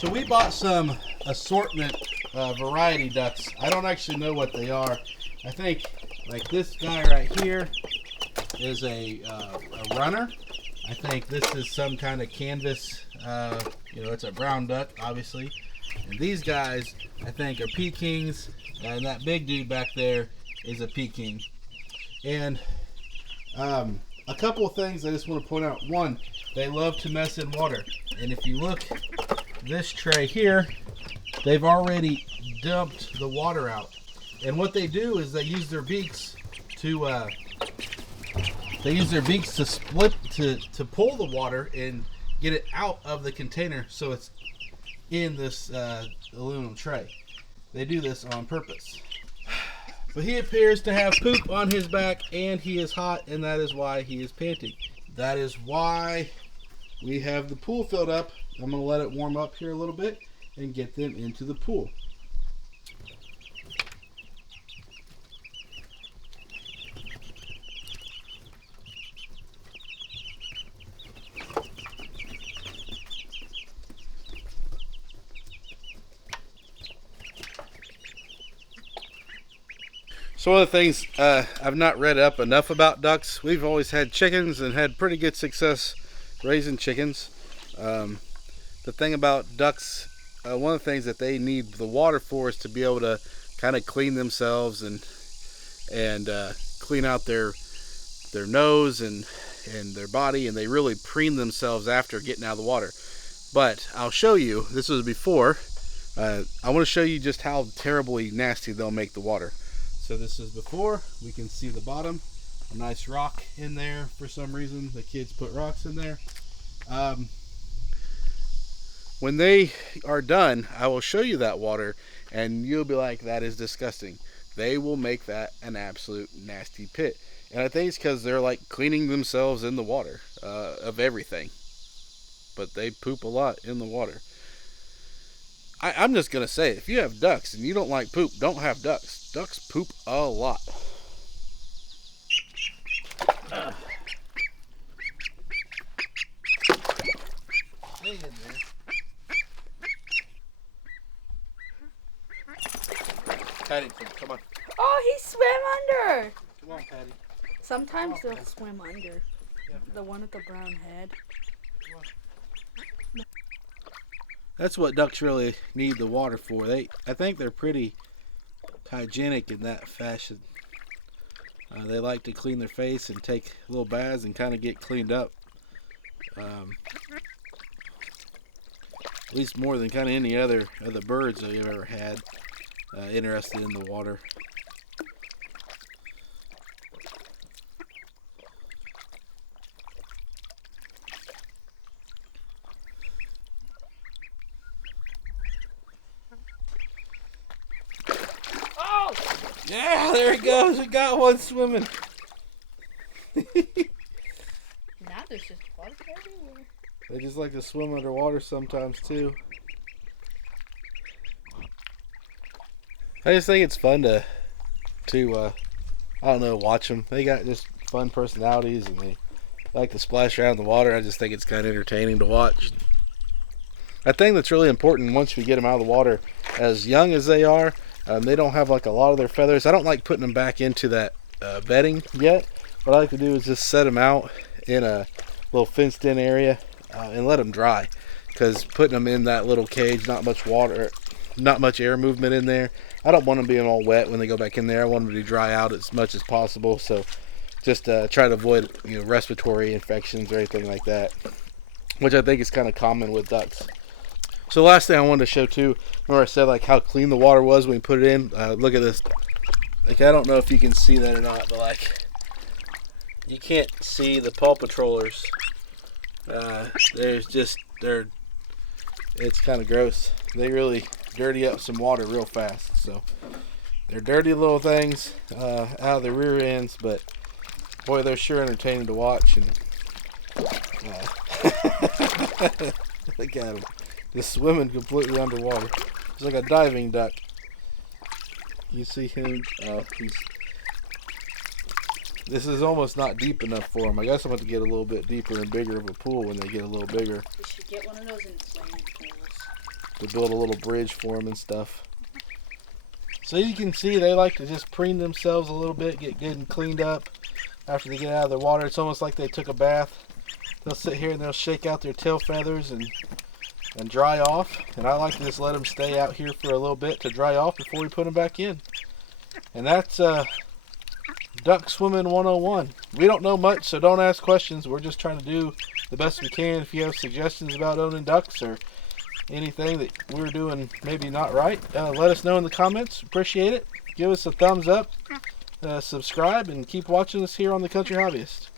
So we bought some assortment variety ducks. I don't actually know what they are. I think like this guy right here is a runner. I think this is some kind of canvas. It's a brown duck, obviously. And these guys, I think, are Pekings. And that big dude back there is a Peking. And a couple of things I just want to point out. One, they love to mess in water. And if you look, this tray here, they've already dumped the water out. And what they do is they use their beaks to split to pull the water and get it out of the container so it's in this aluminum tray. They do this on purpose. But he appears to have poop on his back and he is hot, and that is why he is panting. That is why we have the pool filled up. I'm going to let it warm up here a little bit and get them into the pool. So one of the things I've not read up enough about ducks. We've always had chickens and had pretty good success raising chickens. The thing about ducks, one of the things that they need the water for is to be able to kind of clean themselves and clean out their nose and their body, and they really preen themselves after getting out of the water. But I'll show you, this was before, I want to show you just how terribly nasty they'll make the water. So this is before. We can see the bottom, a nice rock in there for some reason. The kids put rocks in there. When they are done, I will show you that water and you'll be like, that is disgusting. They will make that an absolute nasty pit. And I think it's because they're like cleaning themselves in the water of everything. But they poop a lot in the water. I'm just going to say, if you have ducks and you don't like poop, don't have ducks. Ducks poop a lot. Stay in there. Patty, come on. Oh, he swam under. Come on, Patty. Sometimes Come on, they'll swim under. Yeah. The one with the brown head. That's what ducks really need the water for. I think they're pretty hygienic in that fashion. They like to clean their face and take little baths and kind of get cleaned up. At least more than kind of any other of the birds that you've ever had interested in the water. Yeah, there he goes. We got one swimming. Now there's just water everywhere. They just like to swim underwater sometimes too. I just think it's fun to I don't know, watch them. They got just fun personalities and they like to splash around in the water. I just think it's kind of entertaining to watch. I think that's really important once we get them out of the water, as young as they are. They don't have like a lot of their feathers. I don't like putting them back into that bedding yet. What I like to do is just set them out in a little fenced in area and let them dry. Because putting them in that little cage, not much water, not much air movement in there. I don't want them being all wet when they go back in there. I want them to dry out as much as possible. So just try to avoid respiratory infections or anything like that, which I think is kind of common with ducks. So the last thing I wanted to show too, remember I said like how clean the water was when we put it in? Look at this. Like, I don't know if you can see that or not, but like, you can't see the paw patrollers. It's kind of gross. They really dirty up some water real fast. So they're dirty little things out of their rear ends, but boy, they're sure entertaining to watch. And look at them. Just swimming completely underwater. It's like a diving duck. You see him? This is almost not deep enough for him. I guess I'm going to get a little bit deeper and bigger of a pool when they get a little bigger. You should get one of those in swimming pools. We build a little bridge for them and stuff. So you can see they like to just preen themselves a little bit, get good and cleaned up after they get out of the water. It's almost like they took a bath. They'll sit here and they'll shake out their tail feathers and dry off. And I like to just let them stay out here for a little bit to dry off before we put them back in. And that's duck swimming 101. We don't know much, so don't ask questions. We're just trying to do the best we can. If you have suggestions about owning ducks or anything that we're doing maybe not right, let us know in the comments. Appreciate it. Give us a thumbs up, subscribe, and keep watching us here on The Country Hobbyist.